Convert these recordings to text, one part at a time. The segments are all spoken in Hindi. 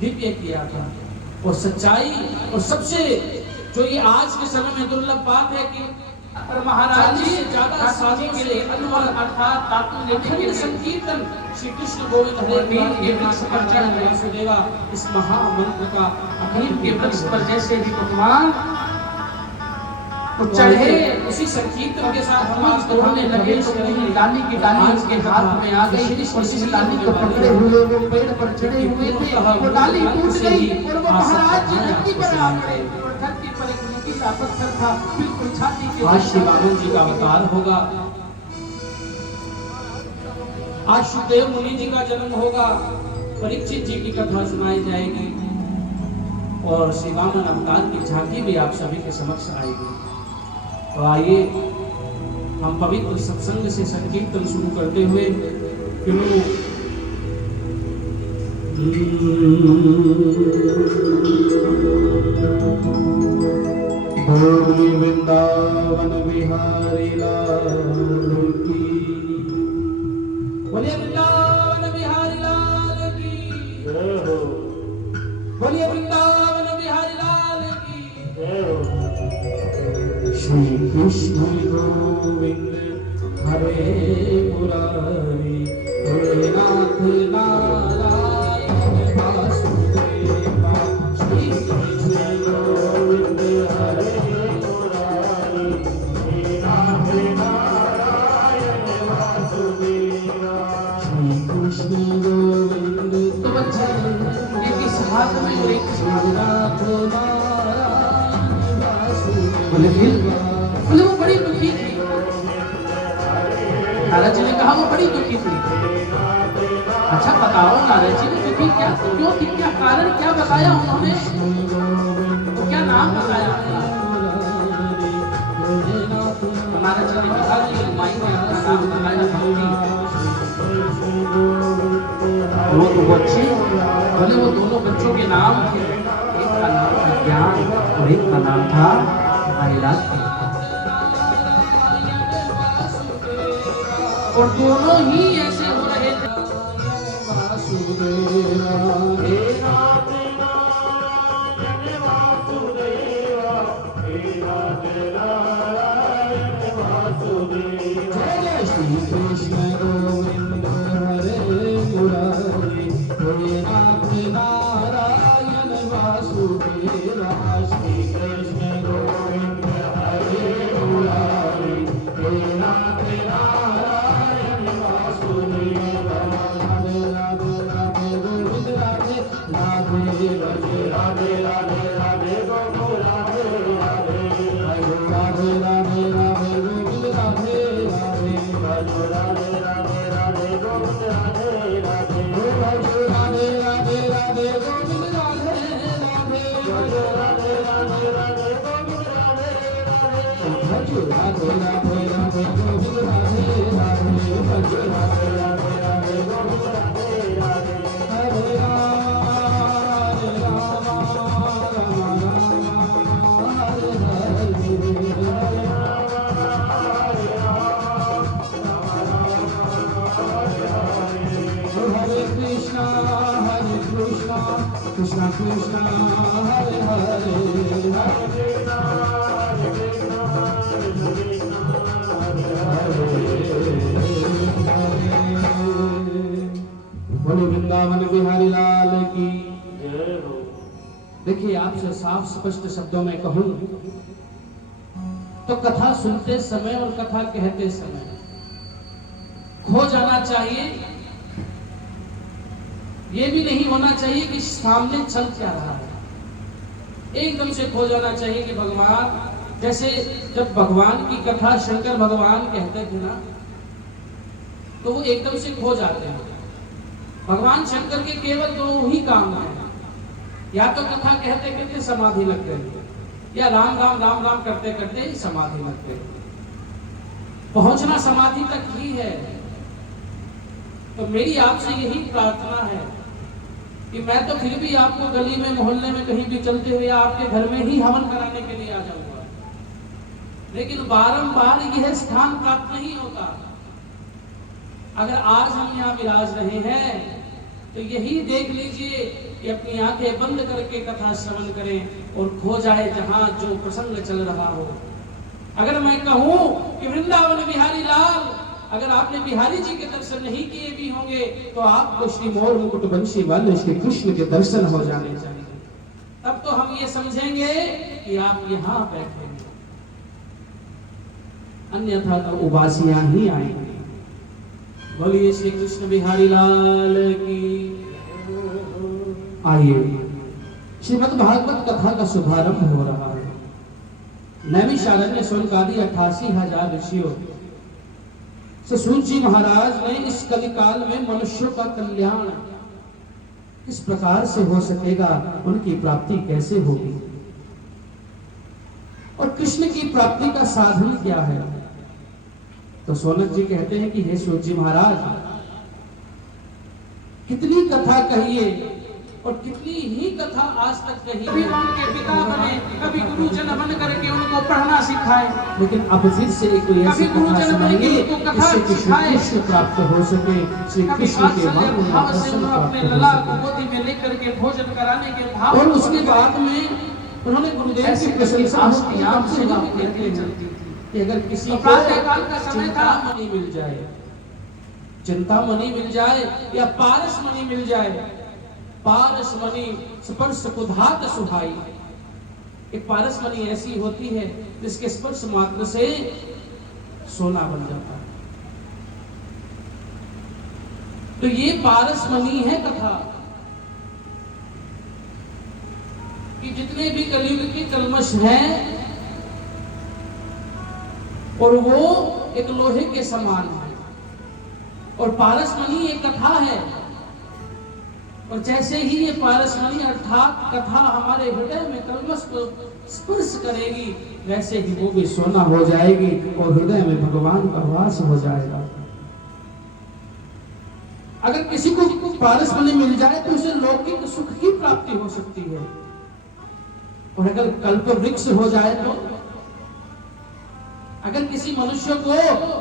दिव्य किया था। और सच्चाई और सबसे जो ये आज के समय में दुर्लभ बात है कि महाराज जी ज्यादा साधु के लिए अनुमान अर्थात तातु लेने के संकीर्तन श्री कृष्ण गोविंद हरे नीम के वृक्ष पर चढ़ वासुदेवा इस महामंत्र का नीम के वृक्ष पर जैसे भी भगवान तो चढ़े उसी संकीर्तन के साथ हम आज दौड़ने लगे तो कहीं डाली की डाली उसके हाथ में आ गई और इस डाली को पकड़े हुए वो पेड़ पर चढ़े हुए थे वो डाली टूट गई और वो महाराज जी धरती पर आ गए और धरती पर एक नुकीला पत्थर था बिल्कुल छाती के आज श्री वामन जी का अवतार होगा। आज सुखदेव मुनि जी का जन्म होगा, परीक्षित जी की कथा सुनाई जाएगी और श्री वामन अवतार की झांकी भी आप सभी के समक्ष आएगी। तो आइए हम पवित्र सत्संग से संकीर्तन शुरू करते हुए बोली वृंदावन बिहारी लाल की, बोलिए वृंदावन बिहारी लाल की, बोलिए वृंदावन बिहारी लाल की। श्री कृष्ण गोविंद हरे मुरारी, हरे नाथ नारायण वासुदेवा। श्री कृष्ण गोविंद हरे मुरारी, हरे नाथ नारायण वासुदेवा। श्री कृष्ण गोविंद तो बच्चे एक इस हाथ में और एक नाथ नारायण वासुदेवा। बोले वो बड़ी दुखी थी। नारद जी ने कहा वो बड़ी दुखी थी। अच्छा बताओ नारद जी ने दुखी क्या क्यों थी, क्या कारण क्या बताया उन्होंने, तो क्या नाम बताया? नारद जी ने कहा कि माई ने अपना नाम बताया वो दो बच्चे, बोले वो दोनों बच्चों के नाम थे, एक का नाम था ज्ञान और एक का नाम था आइलात। और दोनों ही ऐसे हो रहे थे। वासुदेवा हे नाथ नारायण वासुदेवा, हे नाथ नारायण वासुदेवा। जय श्री कृष्ण गोविंद हरे मुरारी, हे नाथ नारायण वासुदेवा। श्री कृष्ण गोविंद हरे मुरारी, हे नाथ नारायण वासुदेवा। राधे राधे राधे गोविंद राधे राधे राधे राधे राधे गोविंद राधे राधे राधे राधे राधे गोविंद राधे राधे राधे राधे राधे गोविंद राधे राधे राधे राधे राधे गोविंद राधे राधे राधे राधे राधे गोविंद राधे राधे राधे राधे गोविंद राधे राधे राधे राधे गोविंद राधे राधे। हरे राम राम राम हरे हरे, हरे हरे कृष्णा कृष्णा कृष्णा हरे हरे, हरे कृष्णा बोलो वृंदावन बिहारी लाल की जय हो। देखिए आपसे साफ स्पष्ट शब्दों में कहूं तो कथा सुनते समय और कथा कहते समय खो जाना चाहिए। ये भी नहीं होना चाहिए कि सामने चल क्या रहा है, एकदम से खो जाना चाहिए कि भगवान, जैसे जब भगवान की कथा शंकर भगवान कहते थे ना तो वो एकदम से खो जाते हैं। भगवान शंकर के केवल दो ही काम हैं, या तो कथा कहते कहते समाधि लग गई या राम राम राम राम करते करते समाधि लग गई। पहुंचना समाधि तक ही है। तो मेरी आपसे यही प्रार्थना है कि मैं तो फिर भी आपको गली में मोहल्ले में कहीं भी चलते हुए आपके घर में ही हवन कराने के लिए आ जाऊंगा, लेकिन बारंबार यह स्थान प्राप्त नहीं होता। अगर आज हम यहाँ विराज रहे हैं तो यही देख लीजिए कि अपनी आंखें बंद करके कथा श्रवण करें और खो जाए जहां जो प्रसंग चल रहा हो। अगर मैं कहूं कि वृंदावन बिहारी लाल, अगर आपने बिहारी जी के दर्शन नहीं किए भी होंगे तो आपको श्री मोर मुकुट बंशी वाले श्री कृष्ण के दर्शन हो जाने चाहिए। तब तो हम ये समझेंगे कि आप यहाँ बैठे हैं, अन्यथा तो उबासियां ही आएंगी। बोलिए श्री कृष्ण बिहारी लाल की। आइए श्रीमद् भागवत कथा का शुभारंभ हो रहा है। नैमिषारण्य शुल्कादि 88,000 ऋषियों से सूत जी महाराज ने इस कलिकाल में मनुष्यों का कल्याण किस प्रकार से हो सकेगा, उनकी प्राप्ति कैसे होगी और कृष्ण की प्राप्ति का साधन क्या है। तो सोनक जी कहते हैं कि हे सूत जी महाराज, कितनी कथा कहिए और कितनी ही कथा आज तक कही। कभी उनके पिता बने, कभी गुरुजन बन करके उनको पढ़ना सिखाए, लेकिन अब फिर से कोई ऐसी कथा सुनाएंगे जिससे कृष्ण प्राप्त हो सके। श्री कृष्ण के भाव से अपने लला को गोदी में लेकर के भोजन कराने के भाव, और उसके बाद में उन्होंने गुरुदेव की प्रशंसा की। आप से कहते हैं कि अगर किसी को प्रातःकाल का समय था मणि मिल जाए, चिंतामणि मिल जाए या पारस मणि मिल जाए, पारस मणि स्पर्श कुधात सुहाई। एक पारस मणि ऐसी होती है जिसके स्पर्श मात्र से सोना बन जाता है। तो ये पारस मणि है कथा कि जितने भी कलयुग के कल्मश हैं और वो एक लोहे के समान है, और पारस मणि एक कथा है। और जैसे ही ये पारसमणि अर्थात कथा हमारे हृदय में कल्मश को स्पर्श करेगी, वैसे ही वो भी सोना हो जाएगी और हृदय में भगवान का वास हो जाएगा। अगर किसी को पारसमणि मिल जाए तो उसे लौकिक सुख की प्राप्ति हो सकती है, और अगर कल्प वृक्ष हो जाए तो, अगर किसी मनुष्य को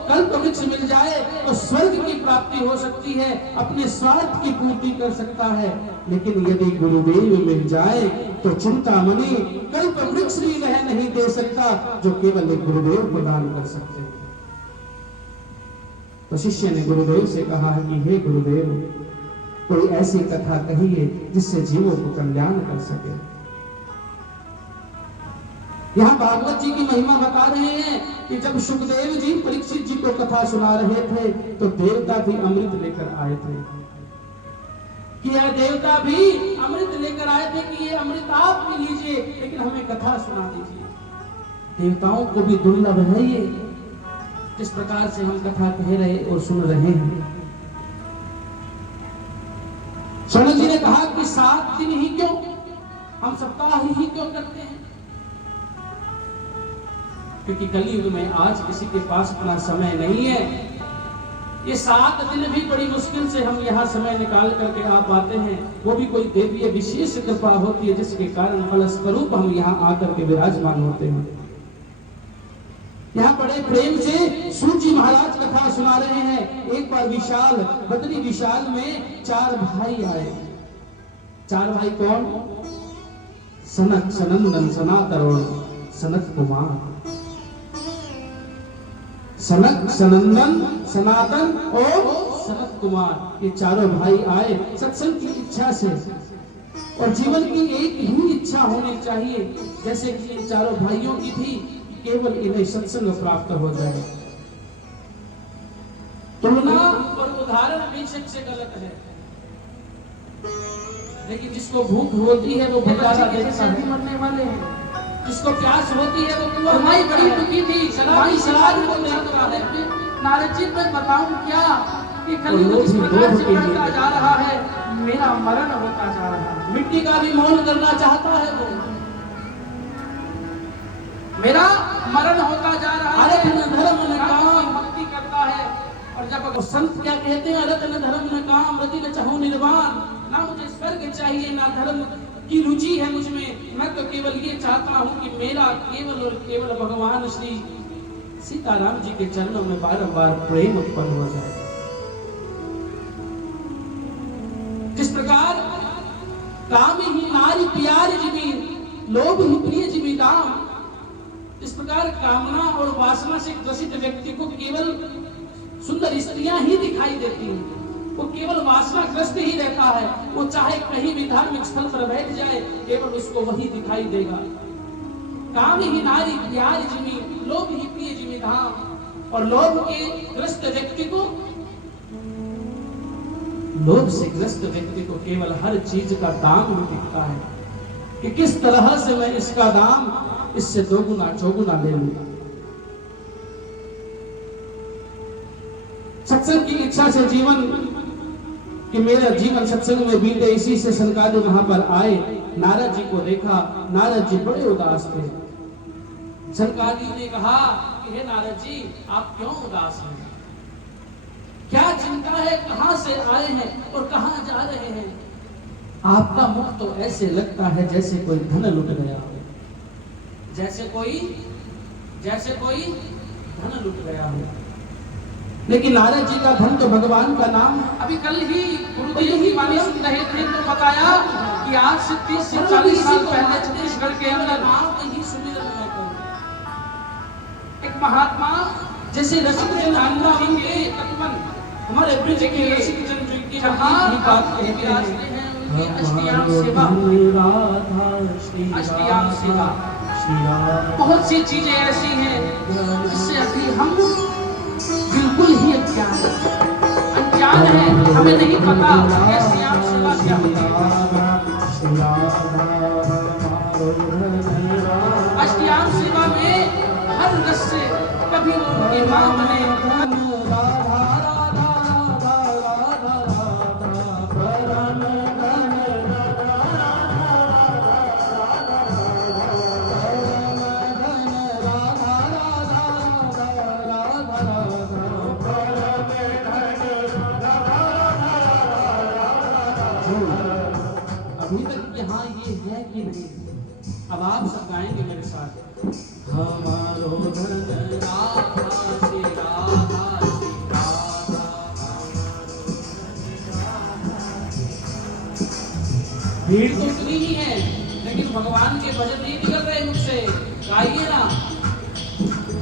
कल्प वृक्ष मिल जाए तो स्वर्ग की प्राप्ति हो सकती है, अपने स्वार्थ की पूर्ति कर सकता है। लेकिन यदि गुरुदेव मिल जाए तो चिंतामणि कल्प वृक्ष भी वह नहीं दे सकता जो केवल एक गुरुदेव प्रदान कर सकते हैं। तो शिष्य ने गुरुदेव से कहा है कि हे गुरुदेव, कोई ऐसी कथा कहिए जिससे जीवों को कल्याण कर सके। यहाँ भागवत जी की महिमा बता रहे हैं कि जब सुखदेव जी परीक्षित जी को कथा सुना रहे थे तो देवता भी अमृत लेकर आए थे, कि यह देवता भी अमृत लेकर आए थे कि ये अमृत आप पी लीजिए, लेकिन हमें कथा सुना दीजिए। देवताओं को भी दुर्लभ है ये, जिस प्रकार से हम कथा कह रहे और सुन रहे हैं। शौनक जी ने कहा कि 7 दिन ही क्यों, हम सप्ताह ही क्यों करते हैं, क्योंकि कलयुग में आज किसी के पास इतना समय नहीं है। ये 7 दिन भी बड़ी मुश्किल से हम यहाँ समय निकाल करके आ पाते हैं, वो भी कोई देवीय विशेष कृपा होती है जिसके कारण फलस्वरूप हम यहाँ आकर के विराजमान होते हैं। यहाँ बड़े प्रेम से सूत जी महाराज कथा सुना रहे हैं। एक बार विशाल बद्री विशाल में 4 भाई आए। 4 भाई कौन? सनक, सनंदन, सनातन और सनत कुमार। सनक, सनंदन, सनातन और सनत कुमार, ये चारों भाई आए सत्संग की इच्छा से, और जीवन की एक ही इच्छा होनी चाहिए जैसे कि इन चारों भाइयों की थी, केवल इन्हें सत्संग प्राप्त हो जाए। तुलना और उदाहरण बेशक से गलत है, लेकिन जिसको भूख होती है वो बेचारा देखता है, मरने वाले हैं। जिसको प्यास होती है वो कुआं भाई बड़ी दुखी थी, सलामी सलाद को नारद जी मैं बताऊं क्या कि कलयुग इस प्रकार से बढ़ता जा रहा है, मेरा मरण होता जा रहा है। मिट्टी का भी मौन करना चाहता है वो, मेरा मरण होता जा रहा है। धर्म न काम भक्ति करता है, और जब संत क्या कहते हैं, अरत न धर्म न काम रति न चाहूं निर्वाण, ना मुझे स्वर्ग चाहिए ना धर्म की रुचि है मुझ में, मैं तो केवल ये चाहता हूं कि मेरा केवल और केवल भगवान श्री सीताराम जी के चरणों में बारंबार प्रेम उत्पन्न हो जाए। जिस प्रकार ही नारी प्यार जिमी, लोभ ही प्रिय जिमी दाम। इस प्रकार कामना और वासना से ग्रसित व्यक्ति को केवल सुंदर स्त्रियां ही दिखाई देती हैं। वो केवल वासनाग्रस्त ही रहता है। वो चाहे कहीं भी धार्मिक स्थल पर बैठ जाए, केवल उसको वही दिखाई देगा। काम ही नारी प्यार जिमी, लोभ ही प्रिय जिमी धाम। और लोभ के ग्रस्त व्यक्ति को, लोभ से ग्रस्त व्यक्ति को केवल हर चीज का दाम ही दिखता है कि किस तरह से मैं इसका दाम इससे दोगुना चौगुना ले लूंगा। सत्संग की इच्छा से जीवन कि मेरा जीवन सत्संग में बीते, इसी से सनकादिक वहां पर आए। नारद जी को देखा, नारद जी बड़े उदास थे। सनकादिक ने कहा कि हे नारद जी, आप क्यों उदास हैं? क्या चिंता है? कहां से आए हैं और कहां जा रहे हैं? आपका मुख तो ऐसे लगता है जैसे कोई धन लुट गया हो, जैसे कोई धन लुट गया हो। लेकिन नारद जी का धन तो भगवान का नाम है। अभी कल ही गुरुदेव की वाणी सुन रहे थे तो बताया कि आज से 30 से 40 साल पहले छत्तीसगढ़ के अंदर नाम ही सुमिरन में एक महात्मा जैसे रसिक जन वृंदावन के तत्वन हमारे ब्रिज के रसिक जन जो की बात कहते हैं, अष्टयाम सेवा, बहुत सी चीजें ऐसी हैं जिससे अभी हम बिल्कुल ही अज्ञान है, हमें नहीं पता कि अष्टयाम सेवा क्या होती है। अष्टयाम सेवा में हर रस से कभी वो उनकी मां बने, अभी तक यहाँ ये है कि नहीं? अब आप सब गाएंगे मेरे साथ। हमारो धन राधा श्री राधा श्री राधा। भीड़ तो उतनी ही है, लेकिन भगवान के भजन नहीं निकल रहे मुझसे। गाइए ना,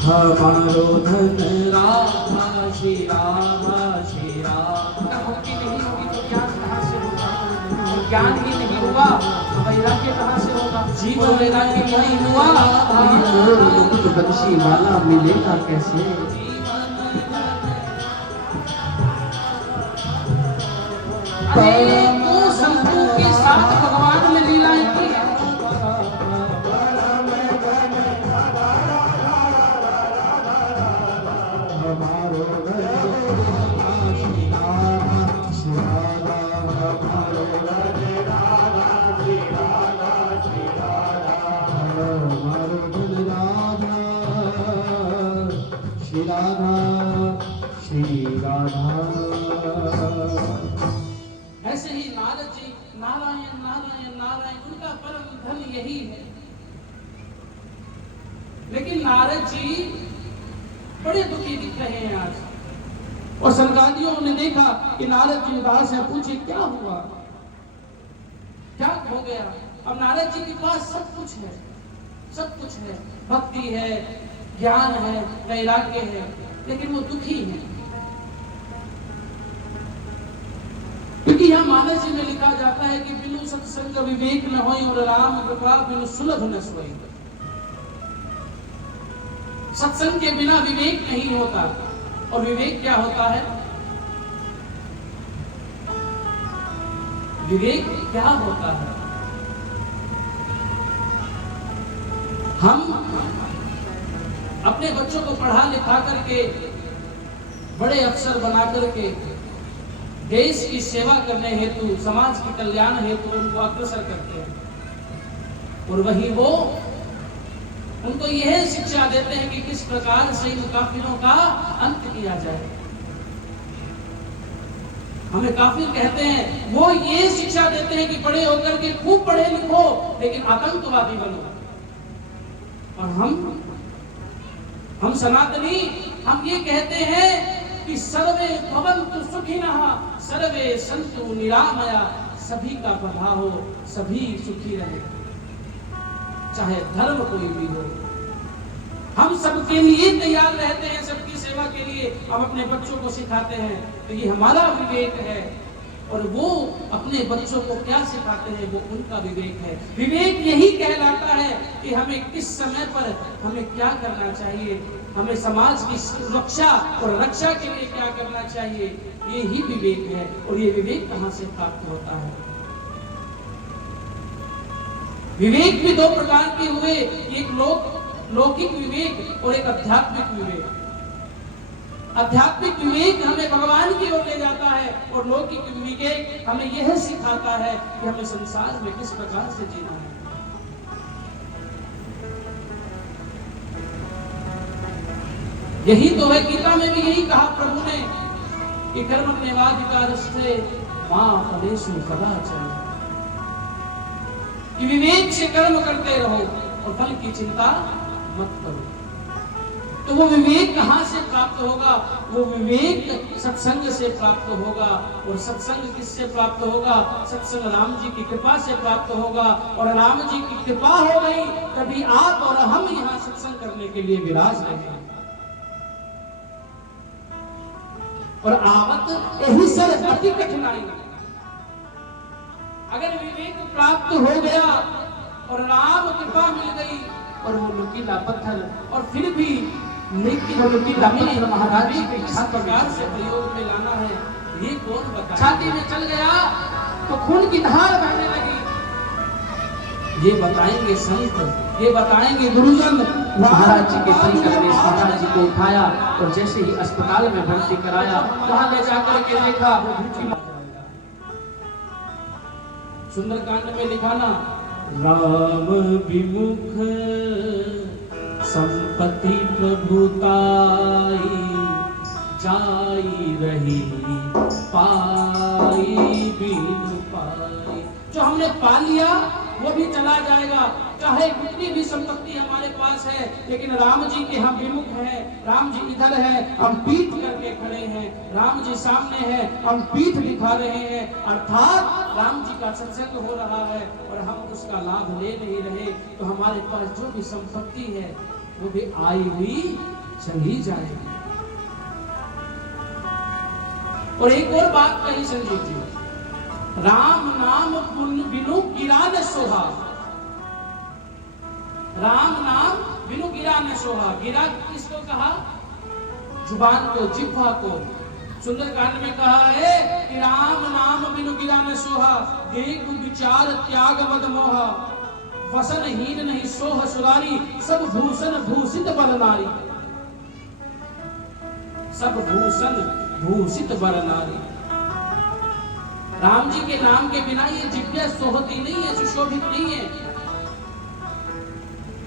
हमारो धन राधा श्री राधा श्री राधा। भक्ति नहीं होगी तो ज्ञान कहाँ से होगा? ज्ञान ही नहीं हुआ तो वैराग्य कहाँ से होगा? जीवन वैराग्य नहीं हुआ तो बंशी वाला मिलेगा कैसे? अनेकों संतों के साथ भगवान ने लीलाएं की। ऐसे ही नारद जी नारायण नारायण नारायण, उनका परम धन यही है। लेकिन नारद जी बड़े दुखी दिख रहे हैं आज। और सनकादियों ने देखा कि नारद जी उदास है, पूछे क्या हुआ, क्या हो गया? अब नारद जी के पास सब कुछ है, सब कुछ है, भक्ति है, ज्ञान है, वैराग्य है, लेकिन वो दुखी है। क्योंकि यहाँ मानस जी में लिखा जाता है कि बिनु सत्संग विवेक न होई और राम कृपा बिनु सुलभ न सोई। सत्संग के बिना विवेक नहीं होता। और विवेक क्या होता है? विवेक क्या होता है? हम अपने बच्चों को पढ़ा लिखा करके बड़े अफसर बना करके देश की सेवा करने हेतु, समाज के कल्याण हेतु उनको अग्रसर करते हैं। और वही वो उनको यह शिक्षा देते हैं कि किस प्रकार से इन काफिरों का अंत किया जाए। हमें काफिर कहते हैं, वो ये शिक्षा देते हैं कि बड़े होकर के खूब पढ़े लिखो लेकिन आतंकवादी बनो। और हम सनातनी, हम ये कहते हैं कि सर्वे भवन्तु सुखिनः, सर्वे सन्तु निरामया, सभी का भला हो, सभी सुखी रहे, चाहे धर्म कोई भी हो। हम सबके लिए तैयार रहते हैं, सबकी सेवा के लिए हम अपने बच्चों को सिखाते हैं, तो ये हमारा विवेक है। और वो अपने बच्चों को क्या सिखाते हैं, वो उनका विवेक है। विवेक यही कहलाता है कि हमें किस समय पर हमें क्या करना चाहिए, हमें समाज की सुरक्षा और रक्षा के लिए क्या करना चाहिए, ये ही विवेक है। और ये विवेक कहाँ से प्राप्त होता है? विवेक भी दो प्रकार के हुए, एक लौकिक विवेक और एक आध्यात्मिक विवेक। आध्यात्मिक विवेक हमें भगवान की ओर ले जाता है और लौकिक विवेक हमें यह सिखाता है कि हमें संसार में किस प्रकार से जीना है। यही तो है, गीता में भी यही कहा प्रभु ने कि कर्मण्येवाधिकारस्ते मा फलेषु कदाचन, कि विवेक से कर्म करते रहो और फल की चिंता मत करो। तो वो विवेक कहां से प्राप्त होगा? वो विवेक सत्संग से प्राप्त होगा। और सत्संग किससे प्राप्त होगा? सत्संग राम जी की कृपा से प्राप्त होगा। और राम जी की कृपा हो गई तभी आप और हम यहाँ सत्संग करने के लिए विराज रहे हैं। और आवत यही सर अति कठिनाई। अगर विवेक प्राप्त हो गया और राम कृपा मिल गई और वो नुकीला पत्थर, और फिर भी नुकीला पत्थर महाराज जी के किस प्रकार से प्रयोग में लाना है, ये कौन बताए? छाती में चल गया तो खून की धार बहने लगी, ये बताएंगे संत, ये बताएंगे गुरुजन। महाराज जी के परिकर ने महाराज जी को उठाया और जैसे ही अस्पताल में भर्ती कराया, वहां ले जाकर के देखा सुंदरकांड में लिखा ना, राम विमुख संपत्ति प्रभुताई, जाई रही पाई बिनु पाई। जो हमने पा लिया वो भी चला जाएगा, चाहे कितनी भी संपत्ति हमारे पास है, लेकिन राम जी के हम विमुख हैं। राम जी इधर है, हम पीठ करके खड़े हैं, राम जी सामने है, हम पीठ दिखा रहे हैं। अर्थात राम जी का सत्संग हो रहा है और हम उसका लाभ ले नहीं रहे, तो हमारे पास जो भी संपत्ति है वो भी आई हुई चली जाएगी। और एक और बात कही संजीव जी, राम नाम बिनु गिरा न सोहा। राम नाम बिनु गिरा न सोहा। गिरा किसको कहा? जुबान को, जिह्वा को। सुंदरकांड में कहा है कि राम नाम बिनु गिरा न सोहा, देख विचार त्याग मद मोहा, वसन हीन नहीं सोह सुरारी, सब भूषण भूषित बर नारी। सब भूषण भूषित बर नारी। राम जी के नाम के बिना ये जिज्ञा सोहती नहीं है, सुशोभित नहीं है।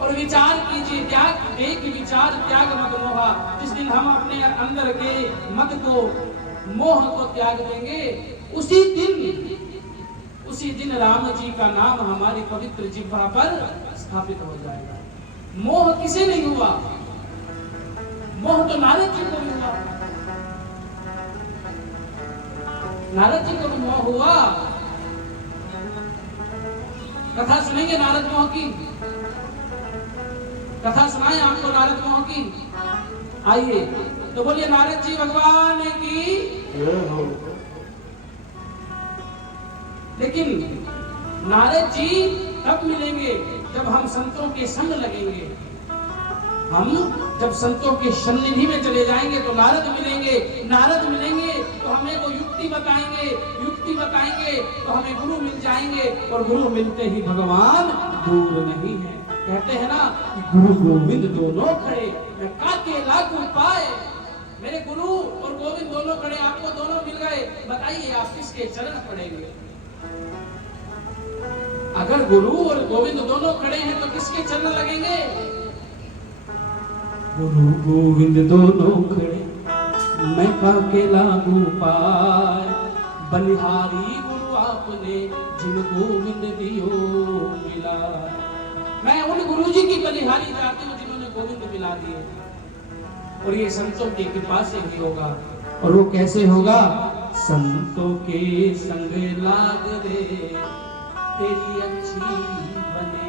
और विचार कीजिए, त्याग एक विचार त्याग मत मोहा। जिस दिन हम अपने अंदर के मत को, मोह को त्याग देंगे, उसी दिन राम जी का नाम हमारी पवित्र जिह्वा पर स्थापित हो जाएगा। मोह किसे नहीं हुआ? मोह तो नारद जी को भी हुआ। नारद जी को भी मोह हुआ। कथा सुनेंगे नारद मोह की? कथा सुनाए आपको नारद मोह की? आइए तो बोलिए नारद जी भगवान की। लेकिन नारद जी तब मिलेंगे जब हम संतों के संग लगेंगे। हम जब संतों के सन्निधि में चले जाएंगे तो नारद मिलेंगे। नारद मिलेंगे तो हमें वो युक्ति बताएंगे, युक्ति बताएंगे तो हमें गुरु मिल जाएंगे, और गुरु मिलते ही भगवान दूर नहीं है। कहते हैं ना कि गुरु गोविंद दोनों खड़े, मैं काके लागू पाए। मेरे गुरु और गोविंद दोनों खड़े, आपको दोनों मिल गए, बताइए आप किसके चरण पड़ेंगे? अगर गुरु और गोविंद दोनों खड़े हैं तो किसके चरण लगेंगे? गुरु गोविंद दोनों खड़े, मैं काके लागू पाए। बलिहारी गुरु आपने जिन गोविंद दियो मिला। मैं उन गुरु जी की बलिहारी जाती हूँ जिन्होंने गोविंद मिला दिए। और ये संतों की कृपा से ही होगा। और वो कैसे होगा? संतों के संग लाग रे तेरी अच्छी बने।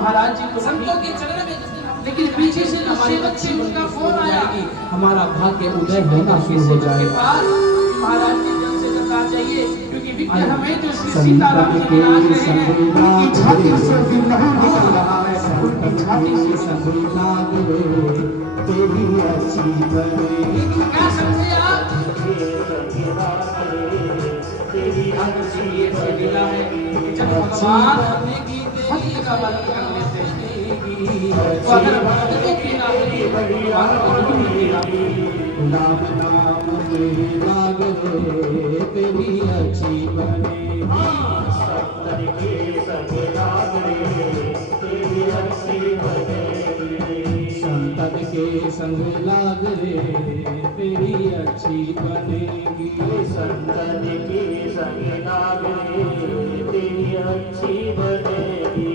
महाराज जी तो संतों के चरण में जिस दिन हम लेकिन पीछे से जो हमारी सेवक अच्छी थे उनका फोन आया जाएगी, हमारा भाग्य उदय होना शुरू हो जाएगा। महाराज जी जल्द से जल्द आ जाइए, क्योंकि विज्ञ हमें जो श्री संतन सीताराम जी के महाराज रहे हैं संग उनकी छाती से भी लहू निकल रहा है, संतन उनकी छाती के से। संग लाग रे तेरी अच्छी बने। लेकिन क्या समझे आप? ठाकुर जी की ऐसी लीला है कि जब भगवान भक्त का वर्णन कर लेते हैं तो अगर भक्तों की ना होती भगवान को भी मिलेगा। राम नाम में लाग रे तेरी अच्छी बने। संतन के संग लाग रे तेरी अच्छी बनेगी। संतन के संग लाग रे तेरी अच्छी बनेगी। संतन के संग लाग रे तेरी अच्छी बनेगी।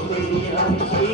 तेरी अच्छी